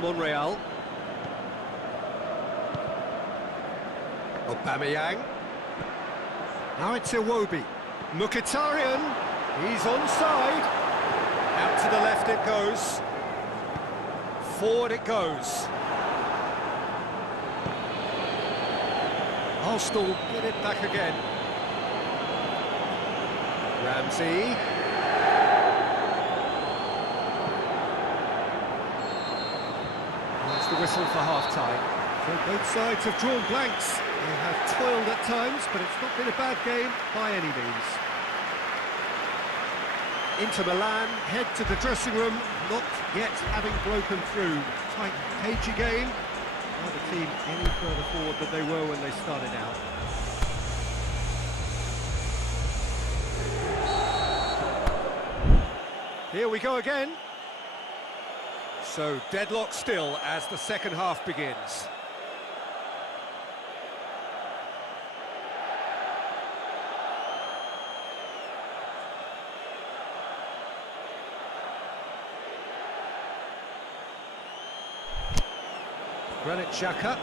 Monreal. Aubameyang. Now it's Iwobi. Mkhitaryan. He's onside. Out to the left it goes. Forward it goes. Arsenal get it back again. Ramsey. That's the whistle for half-time. So both sides have drawn blanks. They have toiled at times, but it's not been a bad game by any means. Inter Milan head to the dressing room, not yet having broken through. Tight, cagey game. Not a team any further forward than they were when they started out. Here we go again. So deadlock still as the second half begins. Granit Xhaka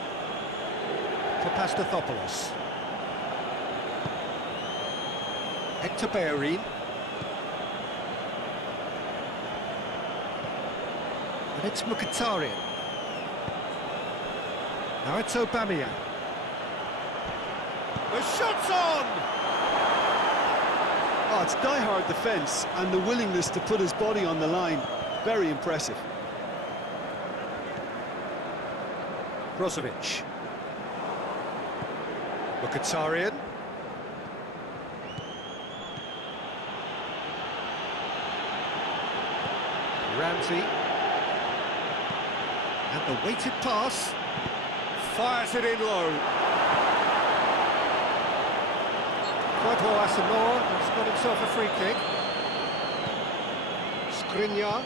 for Pastathopoulos. Hector Bellerin. And it's Mkhitaryan. Now it's Aubameyang. The shot's on! Oh, it's die-hard defence and the willingness to put his body on the line. Very impressive. Brozovic. Mkhitaryan. Ramsey. And the weighted pass. Fires it in low. Quadro Asamoah has got himself a free kick. Skriniar.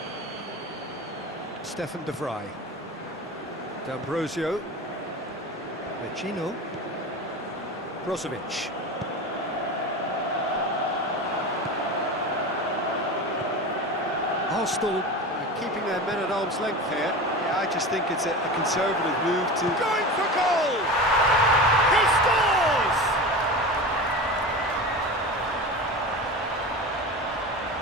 Stefan de Vrij. D'Ambrosio. Vecino. Brozovic. Arsenal keeping their men at arm's length here. Yeah, I just think it's a conservative move to... Going for goal! He scores!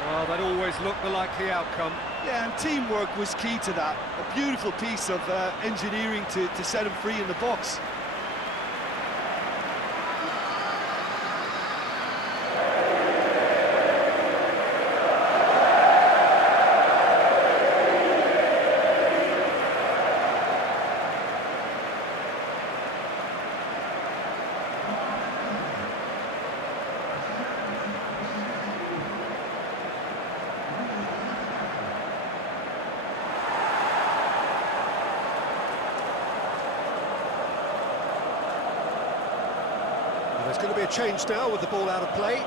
Well, that always looked the likely outcome. Yeah, and teamwork was key to that. A beautiful piece of engineering to set him free in the box. There's going to be a change now with the ball out of play.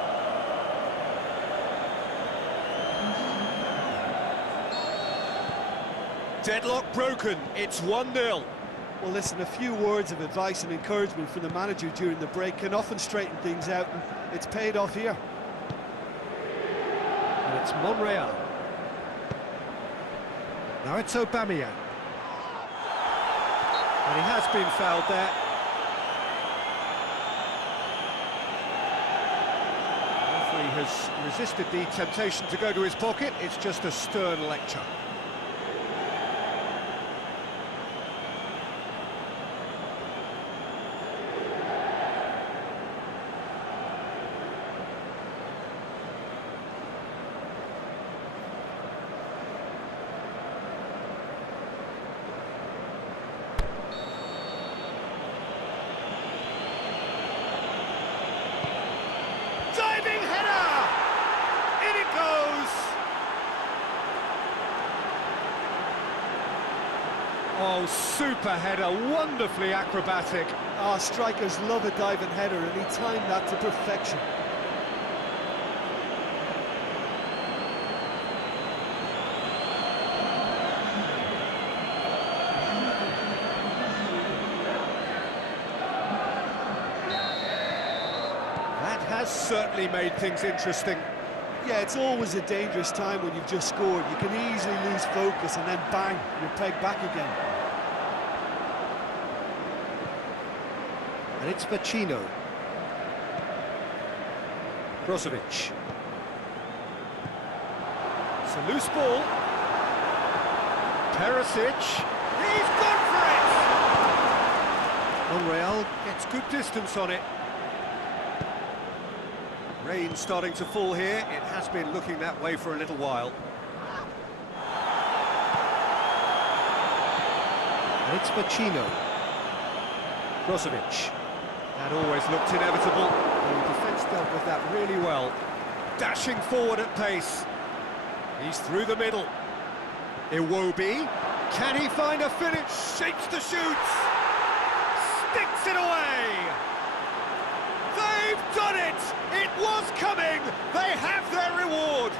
Deadlock broken, it's 1-0. Well, listen, a few words of advice and encouragement from the manager during the break can often straighten things out, and it's paid off here. And it's Monreal. Now it's Aubameyang. And he has been fouled there. He has resisted the temptation to go to his pocket. It's just a stern lecture. Diving header! In it goes! Oh, super header, wonderfully acrobatic. Ah, strikers love a diving header, and he timed that to perfection. That has certainly made things interesting. Yeah, it's always a dangerous time when you've just scored. You can easily lose focus and then bang, you're pegged back again. And it's Pacino. Brozovic. It's a loose ball. Perisic. He's gone for it! Monreal gets good distance on it. Rain starting to fall here. It has been looking that way for a little while. And it's Pacino. Brozovic. That always looked inevitable. The defence dealt with that really well. Dashing forward at pace. He's through the middle. Iwobi. Can he find a finish? Shapes to shoot. Sticks it away. They've done it! It was coming! They have their reward!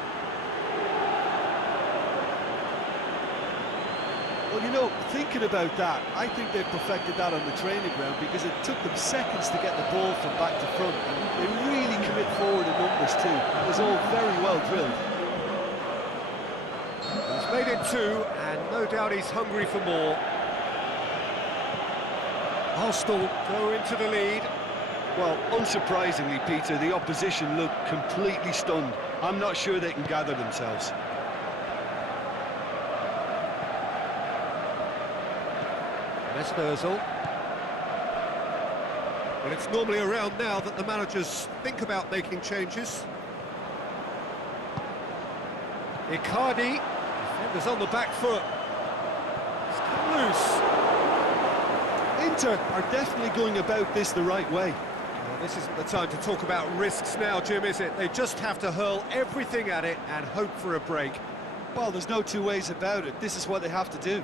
Well, you know, thinking about that, I think they perfected that on the training ground because it took them seconds to get the ball from back to front. They really commit forward in numbers too. It was all very well drilled. He's made it two, and no doubt he's hungry for more. Arsenal go into the lead. Well, unsurprisingly, Peter, the opposition look completely stunned. I'm not sure they can gather themselves. Mesut Ozil. Well, it's normally around now that the managers think about making changes. Icardi. Defenders on the back foot. It's come loose. Inter are definitely going about this the right way. Well, this isn't the time to talk about risks now, Jim, is it? They just have to hurl everything at it and hope for a break. Well, there's no two ways about it. This is what they have to do.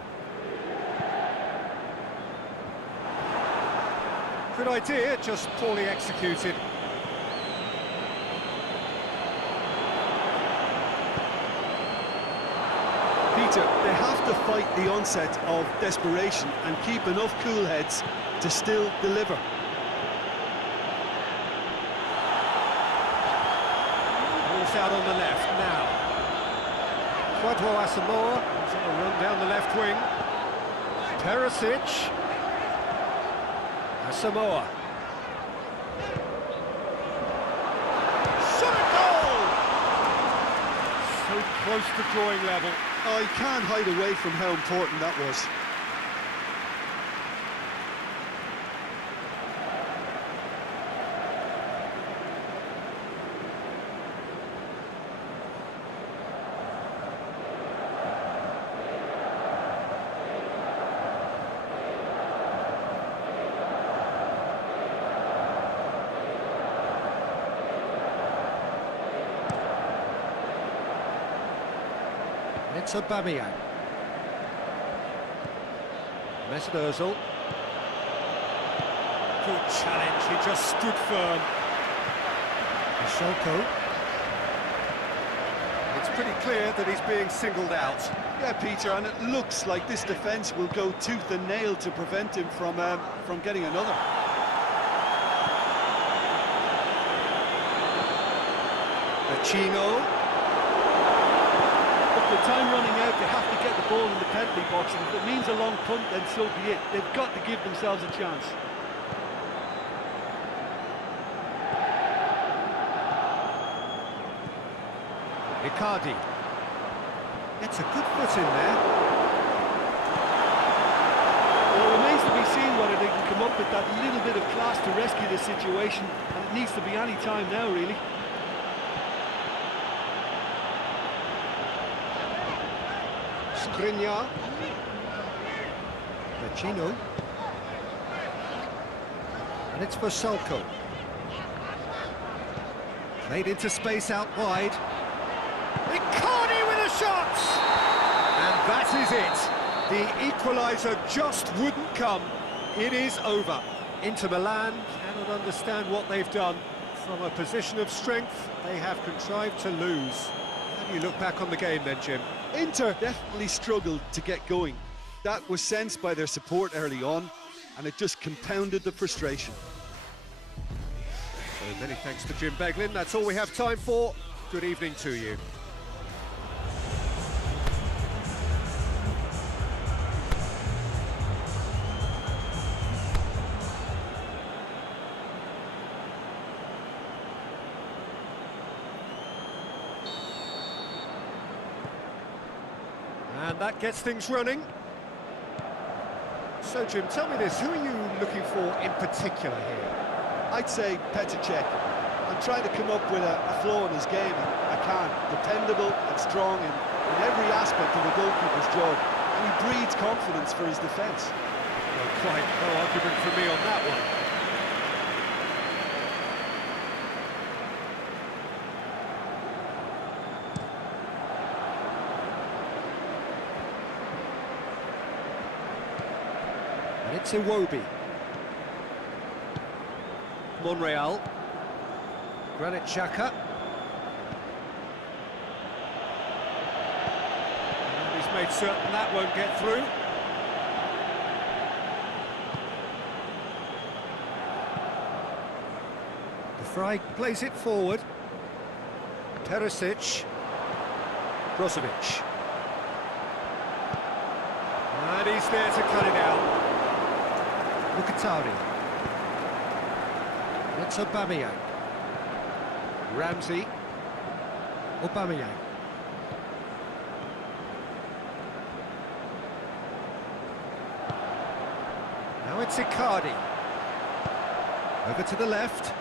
Good idea, just poorly executed. Peter, they have to fight the onset of desperation and keep enough cool heads to still deliver. Ball's out on the left now. Quadro Asamoah is on a run down the left wing. Perisic. Asamoah. Shot at goal! So close to drawing level. Oh, you can't hide away from how important that was. It's Aubameyang. Mesut Ozil. Good challenge, he just stood firm. Shalko. It's pretty clear that he's being singled out. Yeah, Peter, and it looks like this defence will go tooth and nail to prevent him from getting another. Pacino. The time running out, they have to get the ball in the penalty box, and if it means a long punt, then so be it. They've got to give themselves a chance. Icardi. Gets a good foot in there. Well, it remains to be seen whether they can come up with that little bit of class to rescue the situation, and it needs to be any time now, really. Skriniar. Pacino. And it's for Shalko. Played into space out wide. Icardi with a shot! And that is it. The equaliser just wouldn't come. It is over. Inter Milan cannot understand what they've done. From a position of strength, they have contrived to lose. How do you look back on the game then, Jim? Inter definitely struggled to get going. That was sensed by their support early on, and it just compounded the frustration. So many thanks to Jim Beglin. That's all we have time for. Good evening to you. And that gets things running. So, Jim, tell me this, who are you looking for in particular here? I'd say Petr Cech. I'm trying to come up with a flaw in his game, and I can't. Dependable and strong in every aspect of a goalkeeper's job, and he breeds confidence for his defence. Well, quite no argument for me on that one. And it's Iwobi. Monreal. Granit Xhaka. And he's made certain that won't get through. The Fry plays it forward. Perisic. Brozovic. And he's there to cut it out. Mkhitaryan. It's Aubameyang. Ramsey. Aubameyang. Now it's Icardi. Over to the left.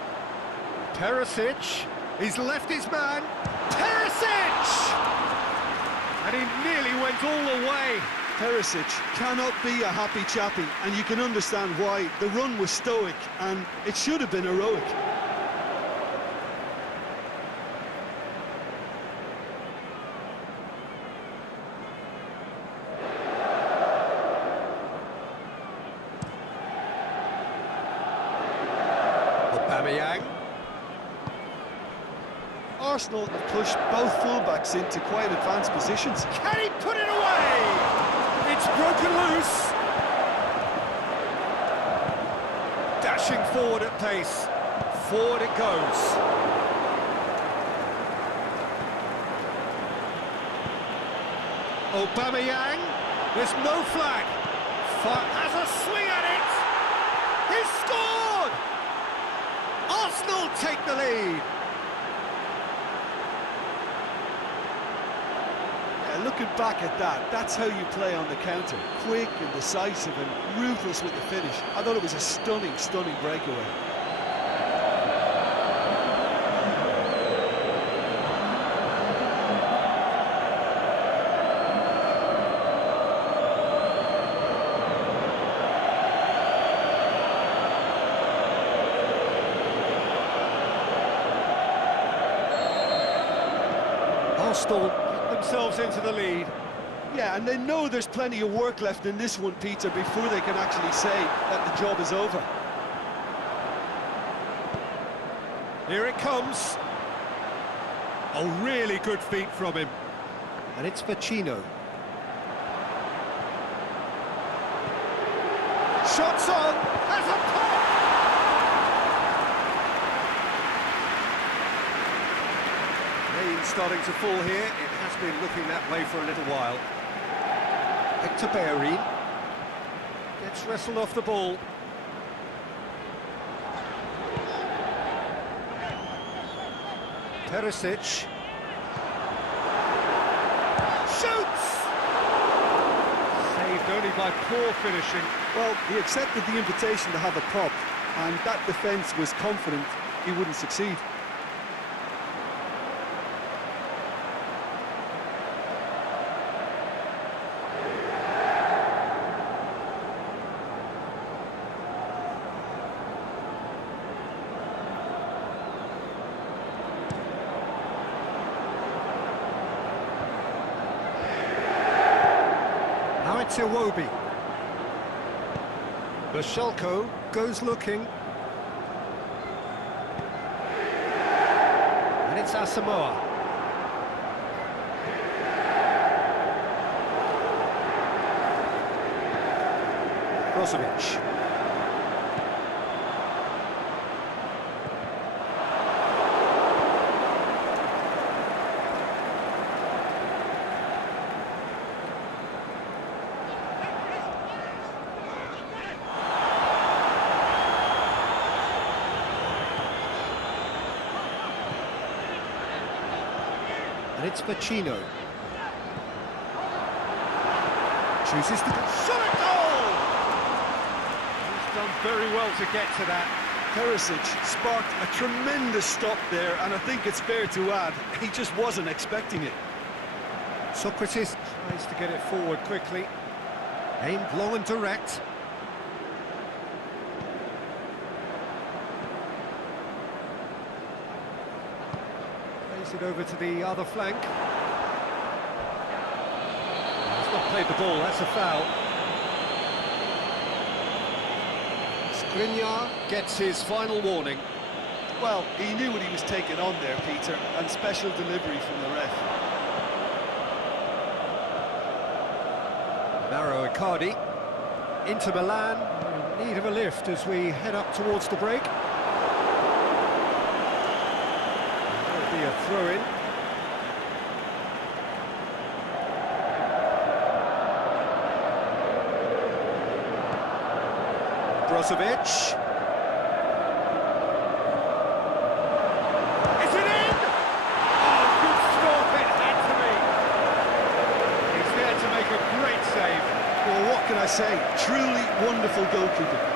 Perisic. He's left his man. Perisic! And he nearly went all the way. Perisic cannot be a happy chappy, and you can understand why. The run was stoic, and it should have been heroic. Aubameyang. Arsenal have pushed both fullbacks into quite advanced positions. Can he put it away? It's broken loose. Dashing forward at pace. Forward it goes. Aubameyang. There's no flag. Has a swing at it. He's scored. Arsenal take the lead. Looking back at that, that's how you play on the counter. Quick and decisive and ruthless with the finish. I thought it was a stunning, stunning breakaway. Arsenal themselves into the lead. Yeah, and they know there's plenty of work left in this one, Peter, before they can actually say that the job is over. Here it comes. Oh, really good feet from him. And it's Vecino. Shots on, has a pop! Rain starting to fall here. It has been looking that way for a little while. Hector Bellerin gets wrestled off the ball. Perisic. Shoots! Saved only by poor finishing. Well, he accepted the invitation to have a pop, and that defence was confident he wouldn't succeed. Now it's Iwobi. Bashelko goes looking. And it's Asamoah. Brozovic. And it's Pacino. Chooses to shot a goal! He's done very well to get to that. Perisic sparked a tremendous stop there, and I think it's fair to add, he just wasn't expecting it. Socrates tries to get it forward quickly. Aimed long and direct. Plays it over to the other flank. He's not played the ball, that's a foul. Skriniar gets his final warning. Well, he knew what he was taking on there, Peter, and special delivery from the ref. Mauro Icardi into Milan, in need of a lift as we head up towards the break. There'll be a throw-in. Brozovic. Is it in? Oh, good stop, it had to be. He's there to make a great save. Well, what can I say? Truly wonderful goalkeeping.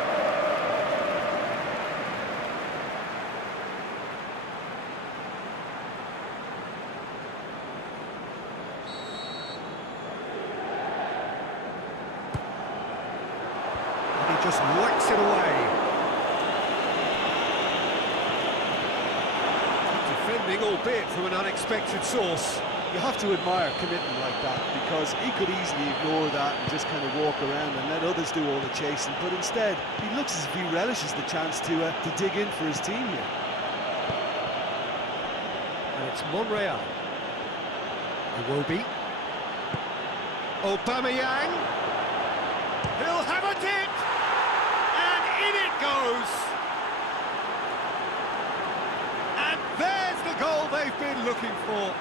Just whacks it away. Defending, albeit from an unexpected source. You have to admire commitment like that, because he could easily ignore that and just kind of walk around and let others do all the chasing, but instead he looks as if he relishes the chance to dig in for his team here. And it's Monreal. Iwobi. Aubameyang. He'll have a dip! In it goes! And there's the goal they've been looking for.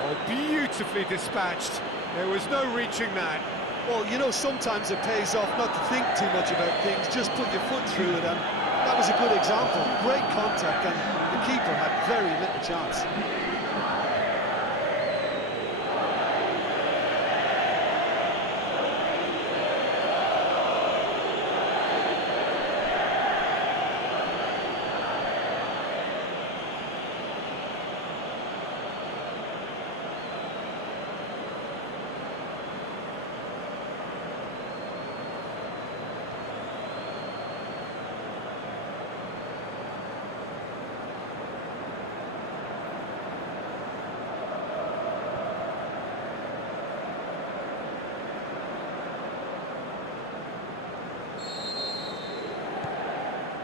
Oh, beautifully dispatched. There was no reaching that. Well, you know, sometimes it pays off not to think too much about things, just put your foot through it, and that was a good example. Great contact, and the keeper had very little chance.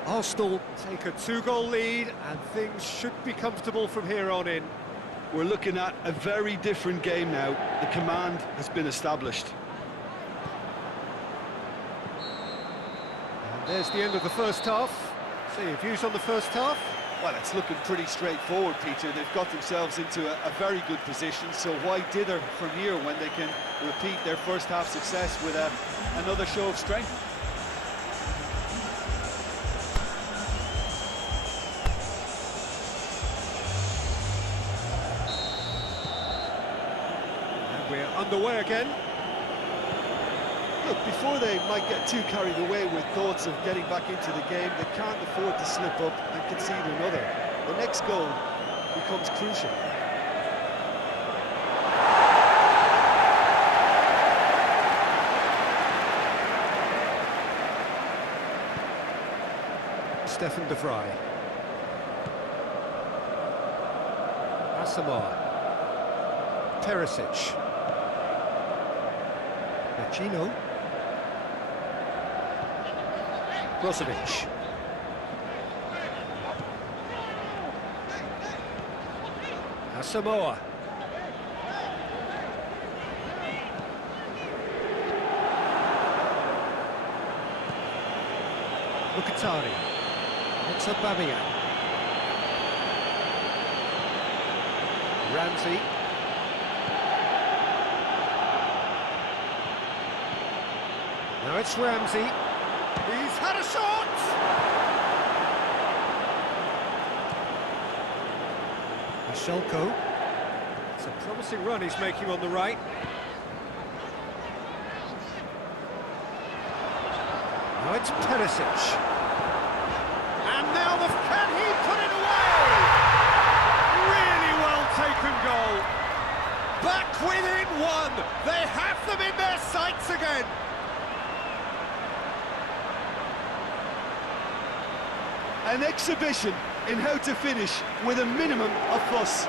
Arsenal take a 2-goal lead, and things should be comfortable from here on in. We're looking at a very different game now. The command has been established. And there's the end of the first half. So your views on the first half? Well, it's looking pretty straightforward, Peter. They've got themselves into a very good position, so why dither from here when they can repeat their first half success with another show of strength? We're underway again. Look, before they might get too carried away with thoughts of getting back into the game, they can't afford to slip up and concede another. The next goal becomes crucial. Stefan de Vrij. Asamoah. Perisic. Pacino. Brozovic. Asamoah. Mkhitaryan. It's Aubameyang. Ramsey. Now it's Ramsey. He's had a shot! Shelko. It's a promising run he's making on the right. Now it's Perisic. And now can he put it away? Really well taken goal. Back within one. They have them in their sights again. An exhibition in how to finish with a minimum of fuss.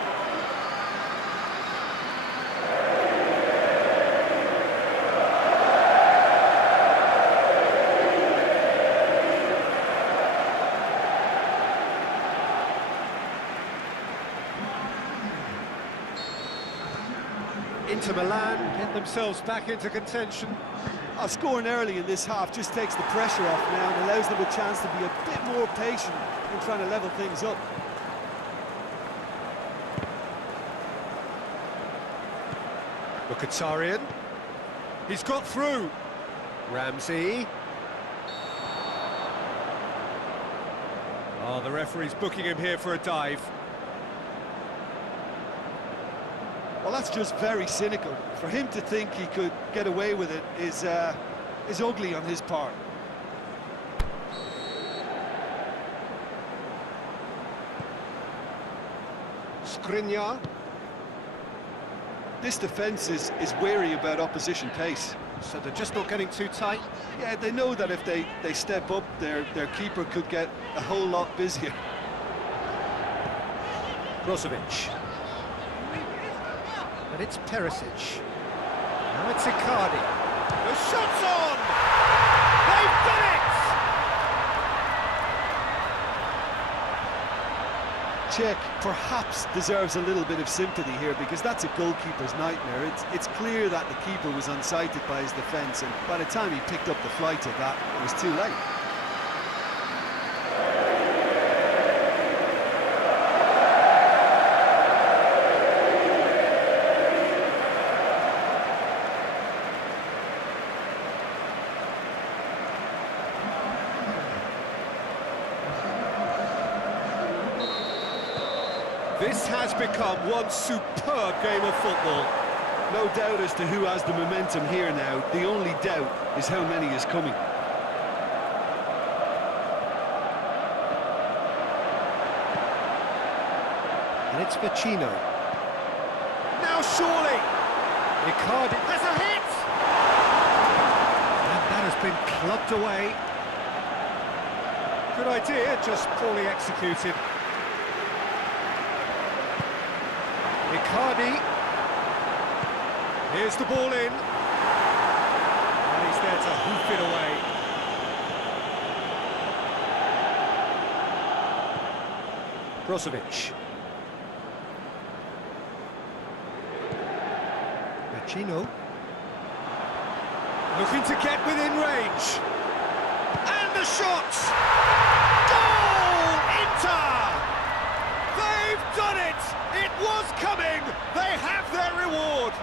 Inter Milan get themselves back into contention. Scoring early in this half just takes the pressure off now and allows them a chance to be a bit more patient in trying to level things up. Mkhitaryan. He's got through. Ramsey. Oh, the referee's booking him here for a dive. Well, that's just very cynical. For him to think he could get away with it is ugly on his part. Skriniar. This defence is wary about opposition pace. So they're just not getting too tight. Yeah, they know that if they step up, their keeper could get a whole lot busier. Brozovic. And it's Perisic. Now it's Icardi. The shot's on! They've done it! Cech perhaps deserves a little bit of sympathy here because that's a goalkeeper's nightmare. It's clear that the keeper was unsighted by his defence, and by the time he picked up the flight of that, it was too late. This has become one superb game of football. No doubt as to who has the momentum here now. The only doubt is how many is coming. And it's Vecino. Now surely! Icardi has a hit! And that has been clubbed away. Good idea, just poorly executed. Icardi. Here's the ball in. And he's there to hoof it away. Brozovic. Vecino. Looking to get within range. And the shot! Goal! Inter! They've done it! It was coming! They have their reward!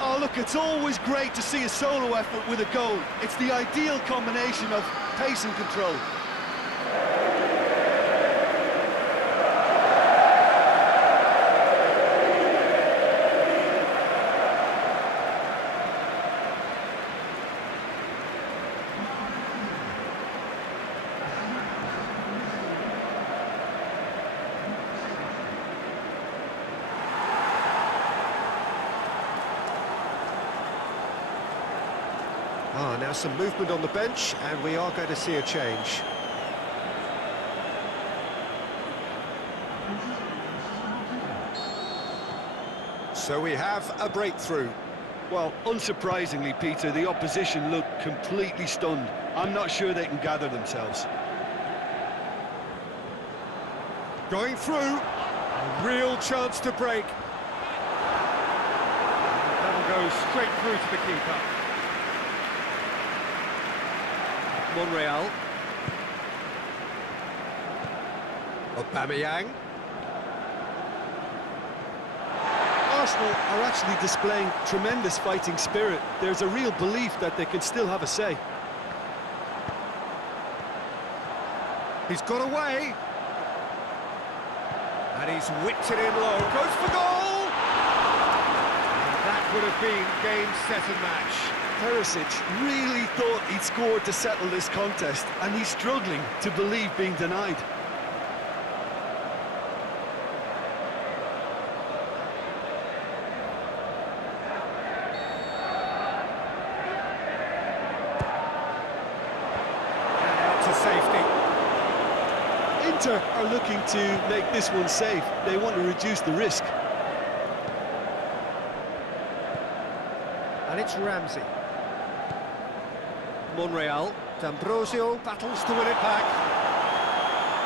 Oh, look, it's always great to see a solo effort with a goal. It's the ideal combination of pace and control. Now some movement on the bench, and we are going to see a change. So we have a breakthrough. Well, unsurprisingly, Peter, the opposition look completely stunned. I'm not sure they can gather themselves. Going through, a real chance to break. That'll go straight through to the keeper. Monreal. Aubameyang. Arsenal are actually displaying tremendous fighting spirit. There's a real belief that they can still have a say. He's got away. And he's whipped it in low. Goes for goal! And that would have been game, set and match. Perisic really thought he'd scored to settle this contest, and he's struggling to believe being denied. And out to safety. Inter are looking to make this one safe. They want to reduce the risk. And it's Ramsey. Monreal, D'Ambrosio battles to win it back.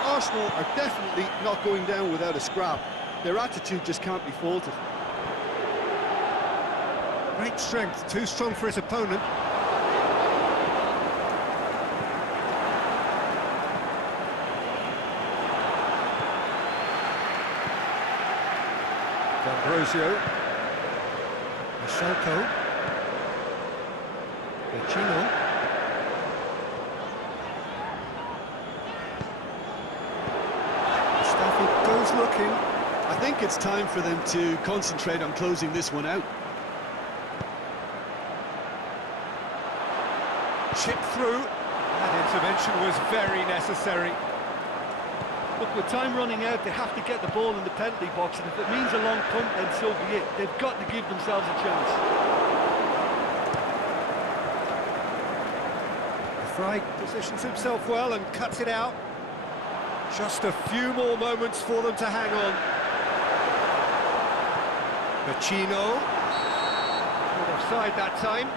Arsenal are definitely not going down without a scrap. Their attitude just can't be faulted. Great strength, too strong for his opponent. D'Ambrosio. Michel. Vecino. Mustafi goes looking. I think it's time for them to concentrate on closing this one out. Chip through. That intervention was very necessary. Look, with time running out, they have to get the ball in the penalty box, and if it means a long punt, then so be it. They've got to give themselves a chance. Fry positions himself well and cuts it out. Just a few more moments for them to hang on. Vecino. Not offside that time.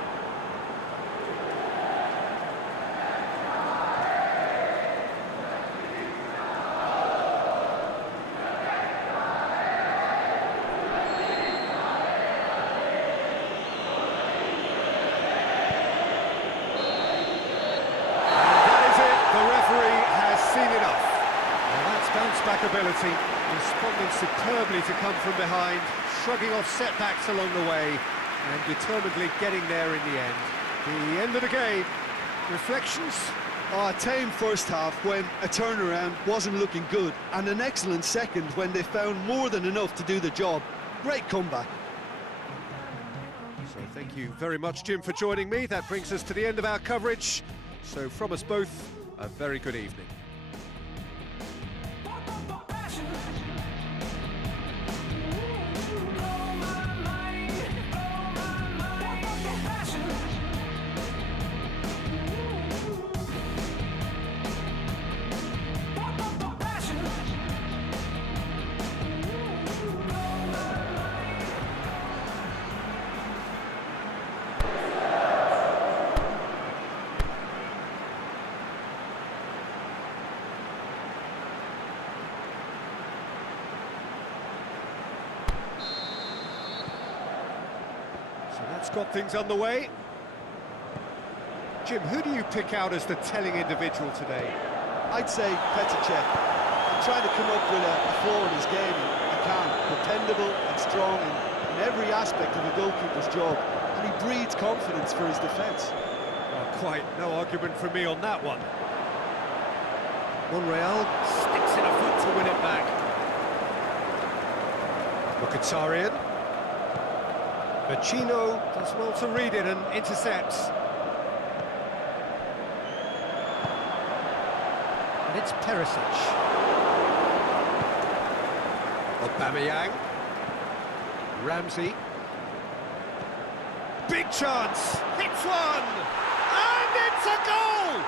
Back ability, responding superbly to come from behind, shrugging off setbacks along the way, and determinedly getting there in the end. The end of the game. Reflections? A tame first half when a turnaround wasn't looking good, and an excellent second when they found more than enough to do the job. Great comeback. So thank you very much, Jim, for joining me. That brings us to the end of our coverage. So from us both, a very good evening. So that's got things underway. Jim, who do you pick out as the telling individual today? I'd say Petr. I'm trying to come up with a flaw in his game, and I can't. Dependable and strong in every aspect of a goalkeeper's job, and he breeds confidence for his defence. Oh, quite no argument from me on that one. Monreal sticks in a foot to win it back. Mkhitaryan. Vecino does well to read it and intercepts. And it's Perisic. Aubameyang. Ramsey. Big chance! Hits one! And it's a goal!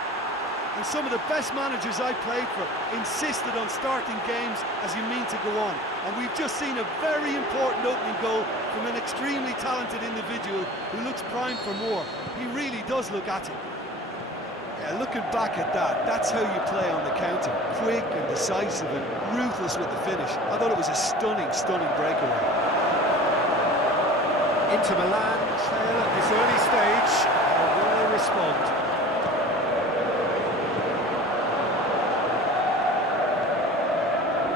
And some of the best managers I played for insisted on starting games as you mean to go on. And we've just seen a very important opening goal from an extremely talented individual who looks primed for more. He really does look at it. Yeah, looking back at that, that's how you play on the counter. Quick and decisive and ruthless with the finish. I thought it was a stunning, stunning breakaway. Inter Milan trail at this early stage. How will they respond?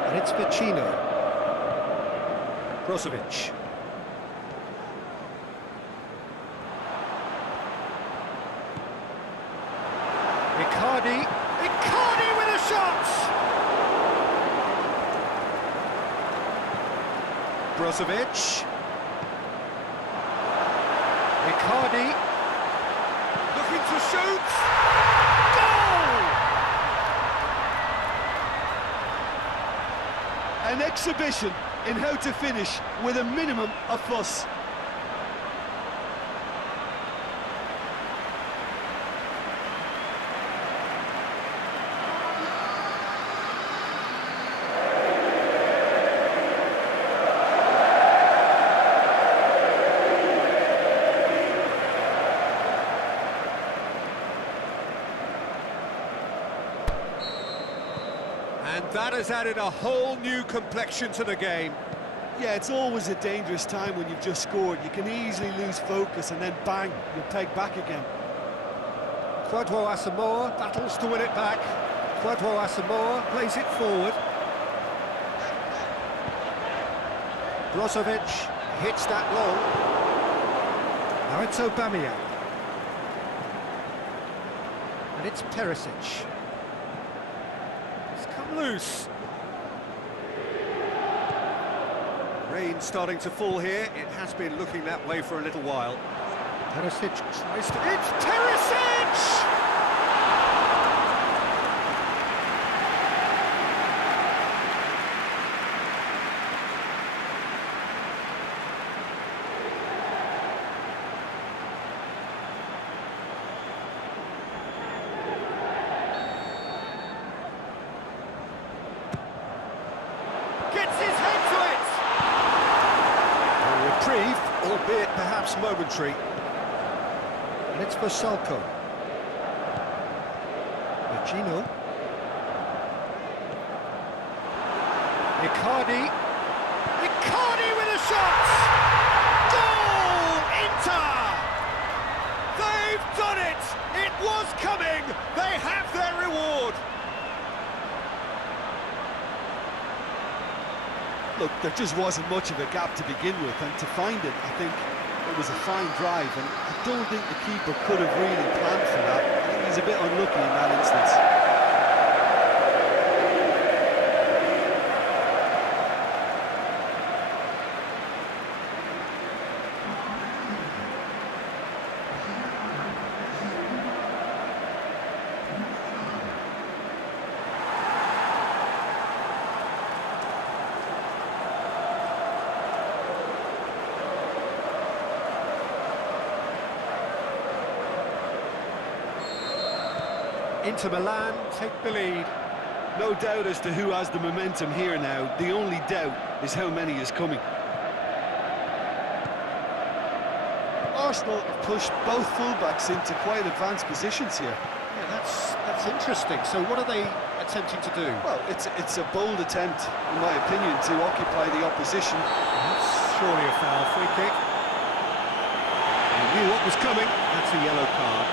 And it's Vecino. Brozovic. Icardi with a shot! Brozovic. Icardi. Looking to shoot. Goal! An exhibition in how to finish with a minimum of fuss. And that has added a whole new complexion to the game. Yeah, it's always a dangerous time when you've just scored. You can easily lose focus and then bang, you're pegged back again. Kwadwo Asamoah battles to win it back. Kwadwo Asamoah plays it forward. Brozovic hits that long. Now it's Aubameyang. And it's Perisic. It's come loose. Rain starting to fall here. It has been looking that way for a little while. Perisic tries to... It's Perisic! Gets his head to it! A reprieve, albeit perhaps momentary. And it's for Salko. Gino. Icardi. Icardi with a shot! Goal! Inter! They've done it! It was coming! They have their reward! Look, there just wasn't much of a gap to begin with, and to find it, I think it was a fine drive, and I don't think the keeper could have really planned for that. I think he's a bit unlucky in that instance. Inter Milan take the lead. No doubt as to who has the momentum here now. The only doubt is how many is coming. Arsenal have pushed both fullbacks into quite advanced positions here. Yeah, that's interesting. So what are they attempting to do? Well, it's a bold attempt, in my opinion, to occupy the opposition. That's surely a foul. Free kick. He knew what was coming. That's a yellow card.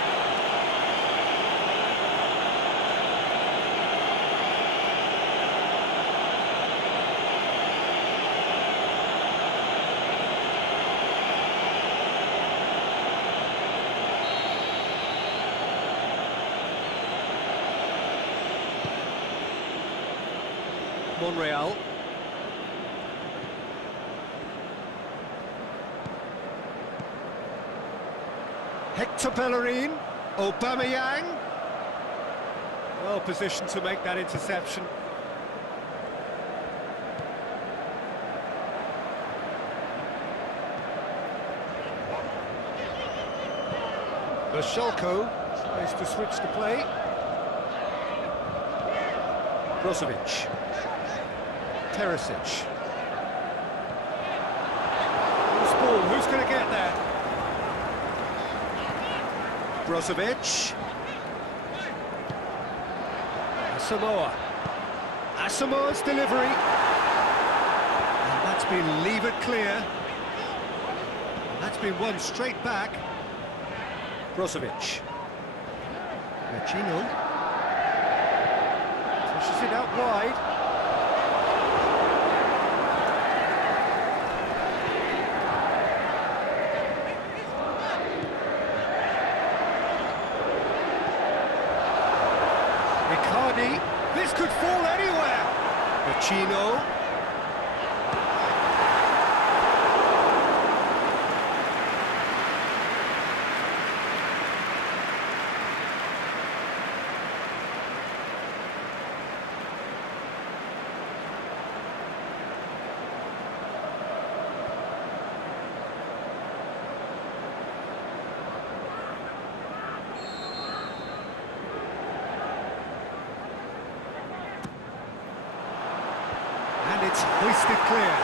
Monreal. Hector Bellerin. Aubameyang. Well positioned to make that interception. Schalke tries to switch the play. Brozovic. Perisic. Loose ball, who's going to get there? Brozovic. Asamoah. Asamoah's delivery. And that's been levered clear. And that's been won straight back. Brozovic. Gino. Pushes it out wide. Icardi, this could fall anywhere. Gino. Hoisted clear.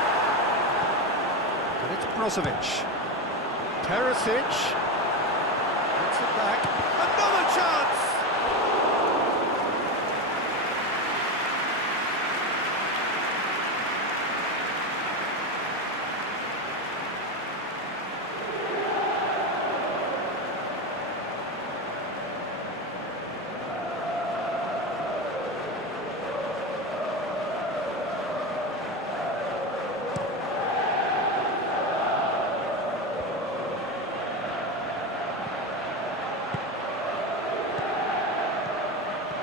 And it's Brozovic. Perisic. Gets it back. Another chance!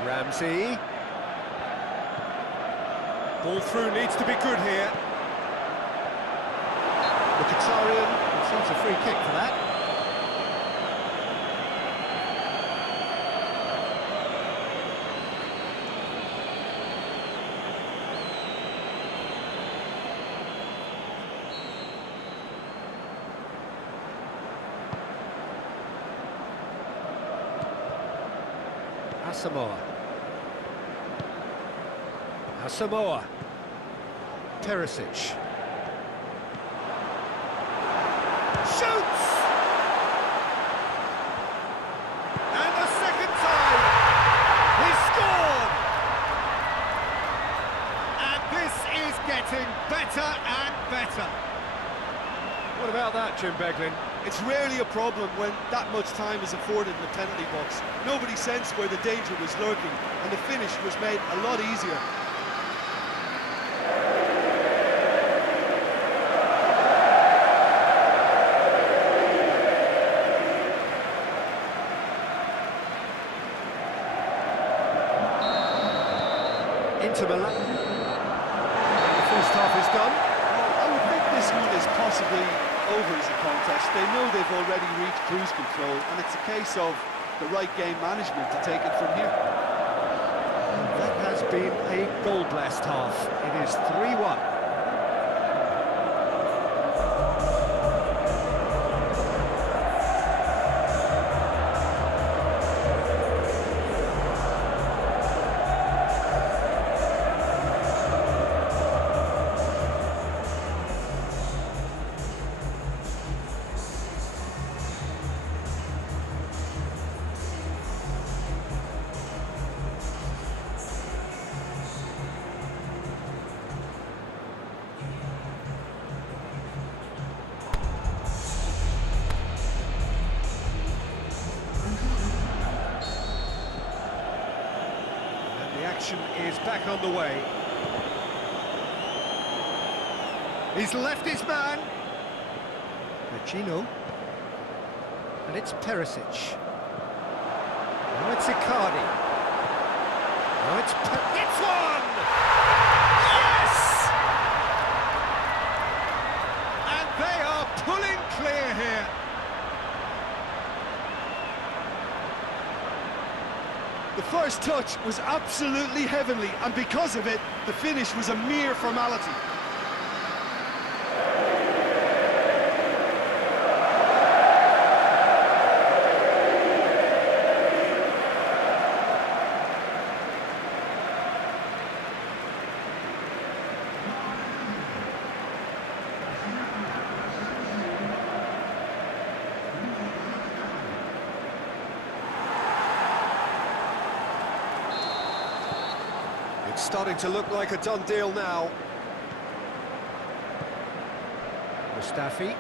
Ramsey. Ball through needs to be good here. Mkhitaryan seems a free kick for that. Asamoah. Asamoah. Perisic. Shoots! And the second time, he scored! And this is getting better and better. What about that, Jim Beglin? It's rarely a problem when that much time is afforded in the penalty box. Nobody sensed where the danger was lurking, and the finish was made a lot easier. Inter Milan. The first half is done. I would think this one is possibly over as a contest. They know they've already reached cruise control, and it's a case of the right game management to take it from here. That has been a goal-blessed half. It is 3-1. Action is back on the way. He's left his man. Vecino. And it's Perisic. Now it's Icardi. Now it's it's one! Yes! And they are pulling clear here. The first touch was absolutely heavenly, and because of it, the finish was a mere formality. It's starting to look like a done deal now. Mustafi.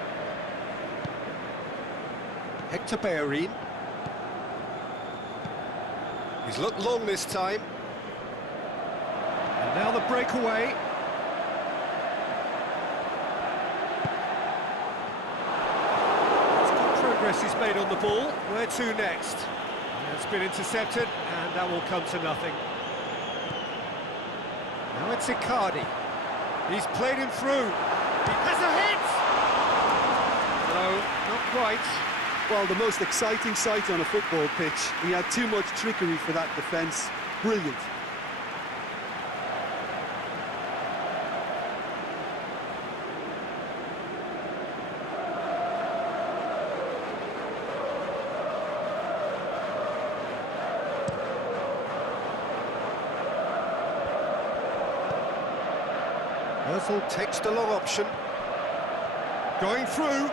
Hector Bellerin. He's looked long this time. And now the breakaway. It's good progress he's made on the ball. Where to next? It's been intercepted, and that will come to nothing. Now it's Icardi. He's played him through. He has a hit! No, not quite. Well, the most exciting sight on a football pitch. He had too much trickery for that defence. Brilliant. Well, Ozil takes the long option. Going through.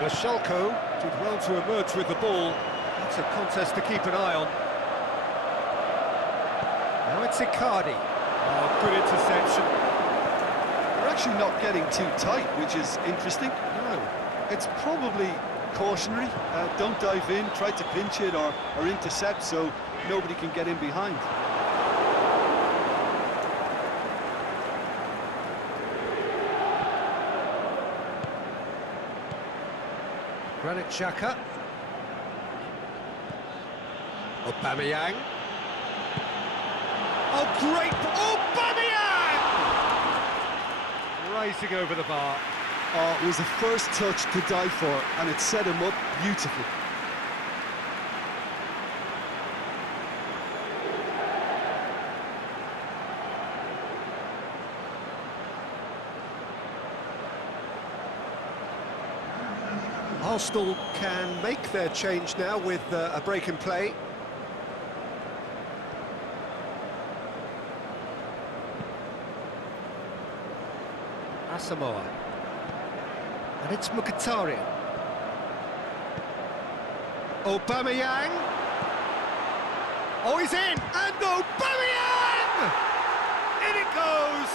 Mashelko did well to emerge with the ball. That's a contest to keep an eye on. Now it's Icardi. Oh, good interception. They're actually not getting too tight, which is interesting. No. It's probably cautionary. Don't dive in, try to pinch it or intercept so nobody can get in behind. Granit Xhaka. Aubameyang. Oh, great! Aubameyang! Rising over the bar. Oh, it was the first touch to die for, and it set him up beautifully. Arsenal can make their change now with a break in play. Asamoah. And it's Mkhitaryan. Aubameyang. Oh, he's in! And Aubameyang! In it goes!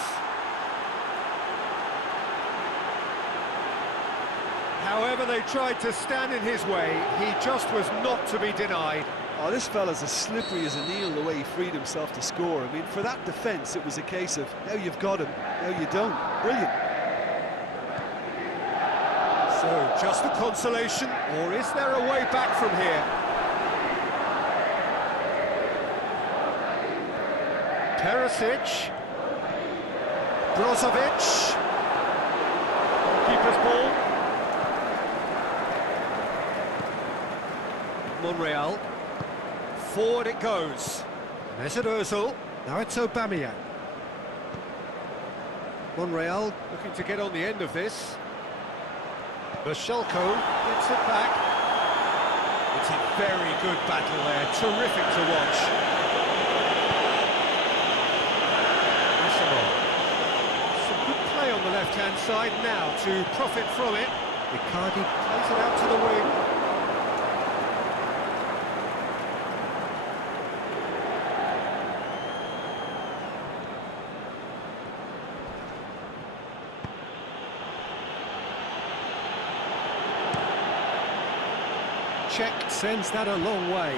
However they tried to stand in his way, he just was not to be denied. Oh, this fella's as slippery as an eel the way he freed himself to score. I mean, for that defence, it was a case of, now you've got him, now you don't. Brilliant. So, just a consolation, or is there a way back from here? Perisic. Brozovic. Keeper's ball. Monreal. Forward it goes. Mesut Ozil. Now it's Aubameyang. Monreal looking to get on the end of this. Mashelko gets it back. It's a very good battle there. Terrific to watch. Asamoah. Some good play on the left-hand side now to profit from it. Icardi plays it out to the wing. Check sends that a long way.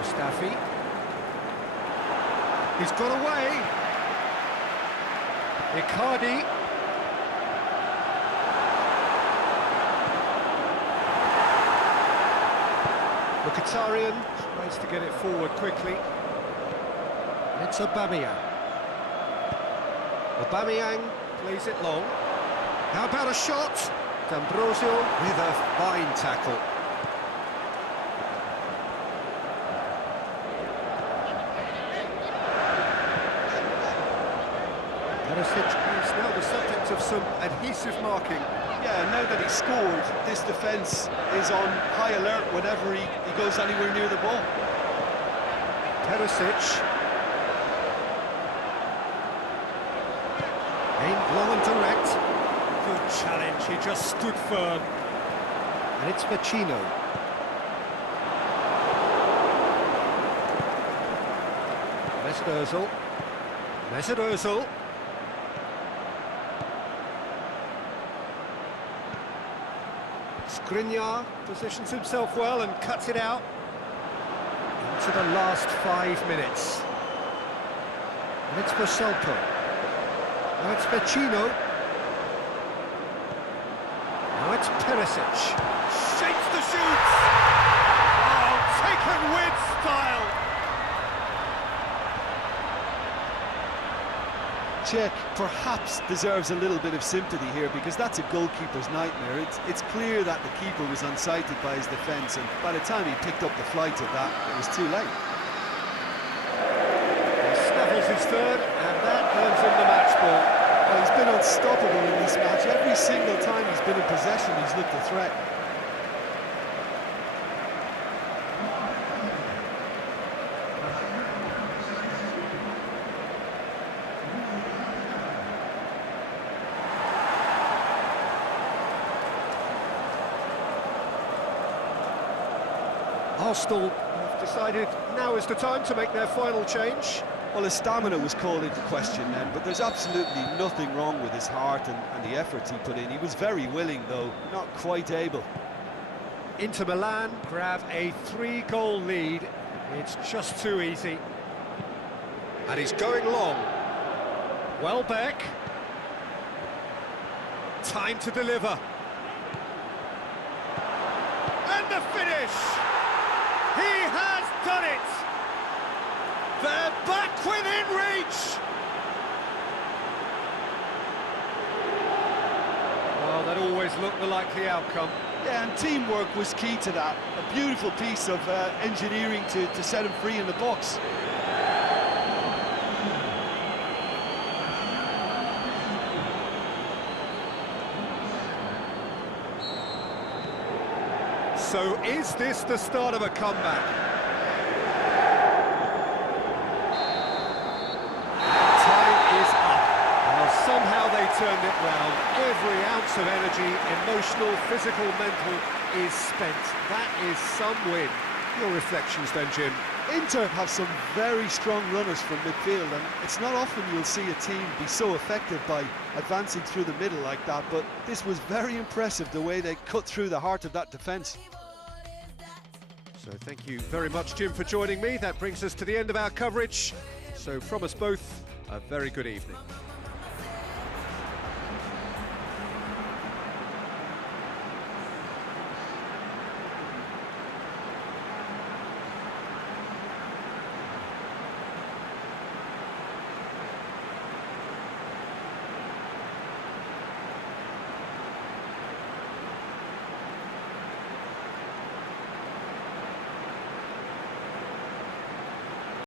Mustafi. He's got away. Icardi. Mkhitaryan tries to get it forward quickly. It's Aubameyang. Aubameyang plays it long. How about a shot? D'Ambrosio with a fine tackle. Perisic is now the subject of some adhesive marking. Yeah, now that he scored, this defence is on high alert whenever he goes anywhere near the ball. Perisic. Aimed long and direct. Good challenge, he just stood firm. And it's Vecino. Mesut Ozil. Mesut Ozil. Skriniar positions himself well and cuts it out. Into the last 5 minutes. And it's Mashelko. Now it's Vecino. Now it's Perisic. Shapes the shoots! Oh, taken with style! Cech perhaps deserves a little bit of sympathy here because that's a goalkeeper's nightmare. It's clear that the keeper was unsighted by his defence, and by the time he picked up the flight of that, it was too late. He snaffles his third, and that earns him the match ball. Well, he's been unstoppable in this match. Every single time he's been in possession, he's looked a threat. Arsenal have decided now is the time to make their final change. Well, his stamina was called into question then, but there's absolutely nothing wrong with his heart and the efforts he put in. He was very willing, though, not quite able. Inter Milan grab a 3-goal lead. It's just too easy. And he's going long. Welbeck. Time to deliver. And the finish! He has done it! They're back within reach! Well, that always looked the likely outcome. Yeah, and teamwork was key to that. A beautiful piece of engineering to set him free in the box. So is this the start of a comeback? Time is up. Well, somehow they turned it round. Every ounce of energy, emotional, physical, mental, is spent. That is some win. Your reflections then, Jim? Inter have some very strong runners from midfield, and it's not often you'll see a team be so effective by advancing through the middle like that, but this was very impressive, the way they cut through the heart of that defence. So thank you very much, Jim, for joining me. That brings us to the end of our coverage. So from us both, a very good evening.